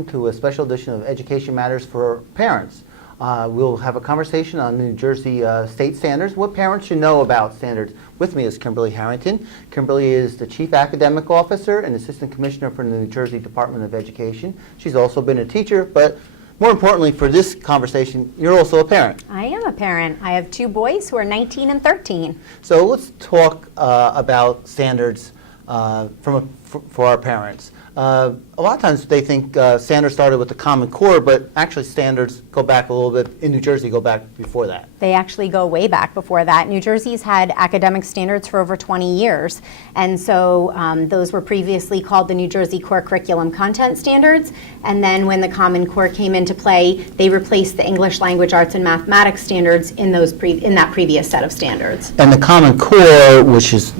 welcome to a special edition of Education Matters for Parents. We'll have a conversation on New Jersey state standards, what parents should know about standards. With me is Kimberley Harrington. Kimberley is the Chief Academic Officer and Assistant Commissioner for the New Jersey Department of Education. She's also been a teacher, but more importantly for this conversation, you're also a parent. I am a parent. I have two boys who are 19 and 13. So let's talk about standards for our parents. A lot of times they think standards started with the Common Core, but actually standards go back a little bit, in New Jersey, go back before that. They actually go way back before that. New Jersey's had academic standards for over 20 years, and so those were previously called the New Jersey Core Curriculum Content Standards, and then when the Common Core came into play, they replaced the English Language Arts and Mathematics standards in that previous set of standards. And the Common Core, which has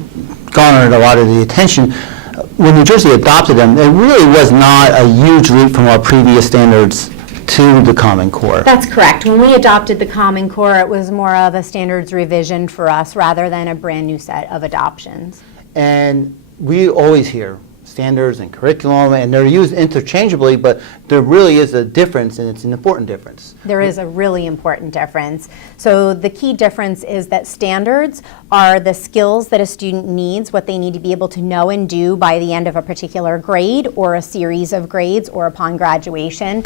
garnered a lot of the attention, when New Jersey adopted them, it really was not a huge leap from our previous standards to the Common Core. That's correct. When we adopted the Common Core, it was more of a standards revision for us rather than a brand new set of adoptions. And we always hear standards and curriculum, and they're used interchangeably, but there really is a difference, and it's an important difference. There is a really important difference. So the key difference is that standards are the skills that a student needs, what they need to be able to know and do by the end of a particular grade or a series of grades or upon graduation.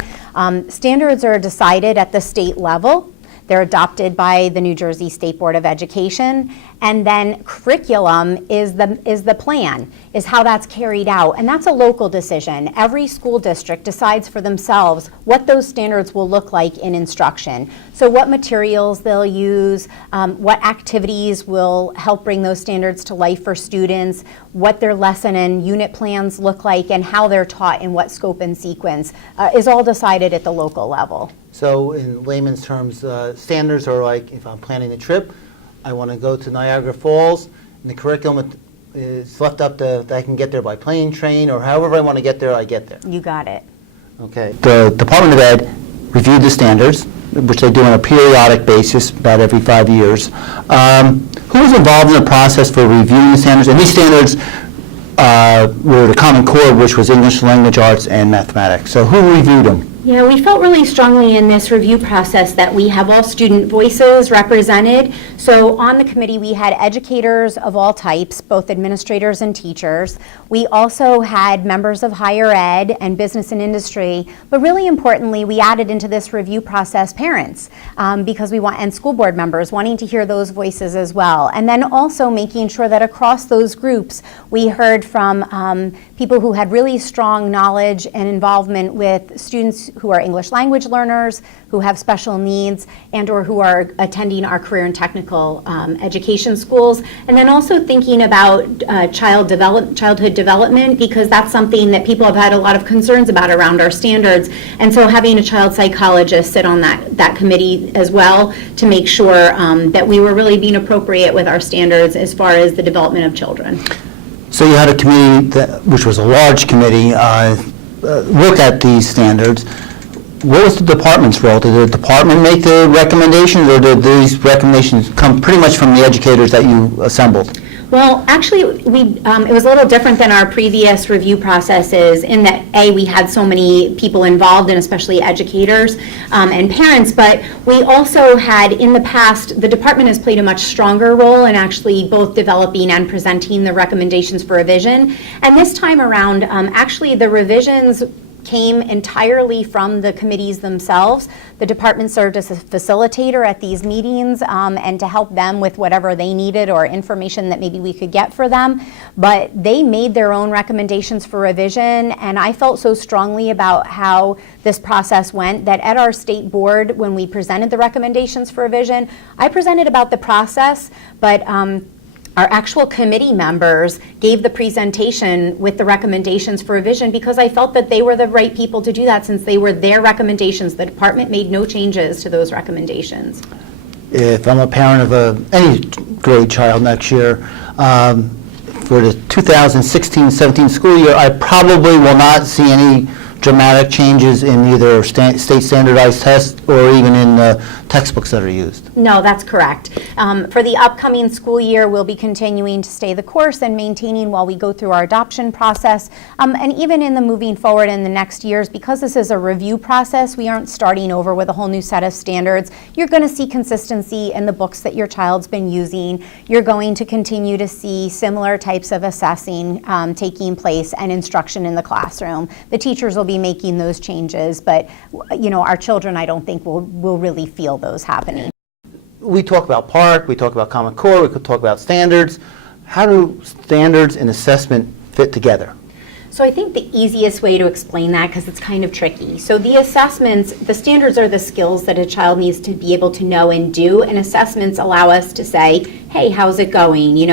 Standards are decided at the state level. They're adopted by the New Jersey State Board of Education, and then curriculum is the plan, is how that's carried out, and that's a local decision. Every school district decides for themselves what those standards will look like in instruction. So what materials they'll use, what activities will help bring those standards to life for students, what their lesson and unit plans look like, and how they're taught in what scope and sequence is all decided at the local level. So in layman's terms, standards are like, if I'm planning a trip, I want to go to Niagara Falls, and the curriculum is left up to, I can get there by plane, train, or however I want to get there, I get there. You got it. Okay. The Department of Ed reviewed the standards, which they do on a periodic basis about every 5 years. Who was involved in the process for reviewing the standards? And these standards were the Common Core, which was English Language Arts and Mathematics. So who reviewed them? Yeah, we felt really strongly in this review process that we have all student voices represented. So on the committee, we had educators of all types, both administrators and teachers. We also had members of higher ed and business and industry, but really importantly, we added into this review process parents because we want, and school board members, wanting to hear those voices as well. And then also making sure that across those groups, we heard from people who had really strong knowledge and involvement with students who are English language learners, who have special needs, and or who are attending our career and technical education schools. And then also thinking about childhood development, because that's something that people have had a lot of concerns about around our standards. And so having a child psychologist sit on that committee as well to make sure that we were really being appropriate with our standards as far as the development of children. So you had a committee, which was a large committee, look at these standards. What was the department's role? Did the department make the recommendations, or did these recommendations come pretty much from the educators that you assembled? Well, actually, it was a little different than our previous review processes in that, A, we had so many people involved, and especially educators and parents, but we also had, in the past, the department has played a much stronger role in actually both developing and presenting the recommendations for revision. And this time around, actually, the revisions came entirely from the committees themselves. The department served as a facilitator at these meetings and to help them with whatever they needed or information that maybe we could get for them. But they made their own recommendations for revision, and I felt so strongly about how this process went that at our state board, when we presented the recommendations for revision, I presented about the process, but our actual committee members gave the presentation with the recommendations for revision because I felt that they were the right people to do that since they were their recommendations. The department made no changes to those recommendations. If I'm a parent of any grade child next year, for the 2016-17 school year, I probably will not see any dramatic changes in either state standardized tests or even in the textbooks that are used? No, that's correct. For the upcoming school year, we'll be continuing to stay the course and maintaining while we go through our adoption process. And even in the moving forward in the next years, because this is a review process, we aren't starting over with a whole new set of standards. You're going to see consistency in the books that your child's been using. You're going to continue to see similar types of assessing taking place and instruction in the classroom. The teachers will be making those changes, but our children, I don't think will really feel those happening. We talk about PARCC, we talk about Common Core, we could talk about standards. How do standards and assessment fit together? So I think the easiest way to explain that, because it's kind of tricky. So the assessments, the standards are the skills that a child needs to be able to know and do, and assessments allow us to say, hey, how's it going?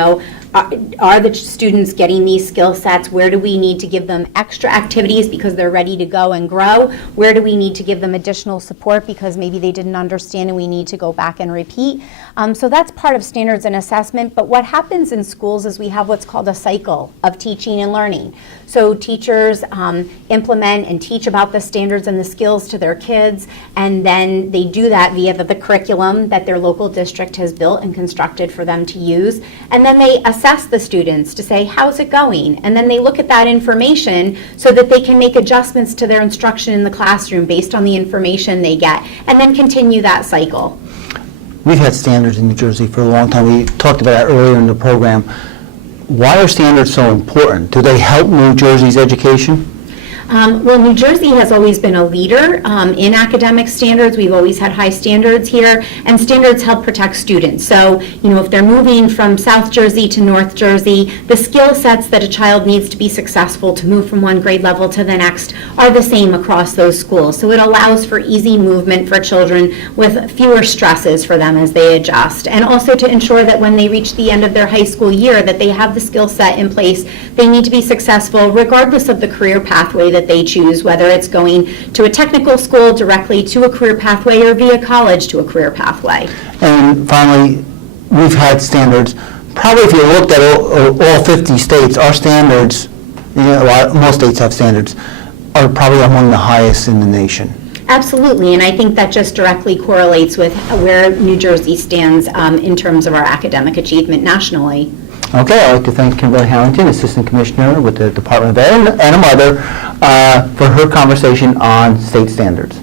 Are the students getting these skill sets? Where do we need to give them extra activities because they're ready to go and grow? Where do we need to give them additional support because maybe they didn't understand and we need to go back and repeat? So that's part of standards and assessment. But what happens in schools is we have what's called a cycle of teaching and learning. So teachers implement and teach about the standards and the skills to their kids, and then they do that via the curriculum that their local district has built and constructed for them to use. And then they assess the students to say, how's it going? And then they look at that information so that they can make adjustments to their instruction in the classroom based on the information they get, and then continue that cycle. We've had standards in New Jersey for a long time. We talked about that earlier in the program. Why are standards so important? Do they help New Jersey's education? Well, New Jersey has always been a leader in academic standards. We've always had high standards here, and standards help protect students. So, if they're moving from South Jersey to North Jersey, the skill sets that a child needs to be successful to move from one grade level to the next are the same across those schools. So it allows for easy movement for children with fewer stresses for them as they adjust, and also to ensure that when they reach the end of their high school year that they have the skill set in place. They need to be successful regardless of the career pathway that they choose, whether it's going to a technical school directly to a career pathway or via college to a career pathway. And finally, we've had standards. Probably if you looked at all 50 states, our standards, most states have standards, are probably among the highest in the nation. Absolutely, and I think that just directly correlates with where New Jersey stands in terms of our academic achievement nationally. Okay, I'd like to thank Kimberley Harrington, Assistant Commissioner with the Department of Ed, and a mother, for her conversation on state standards.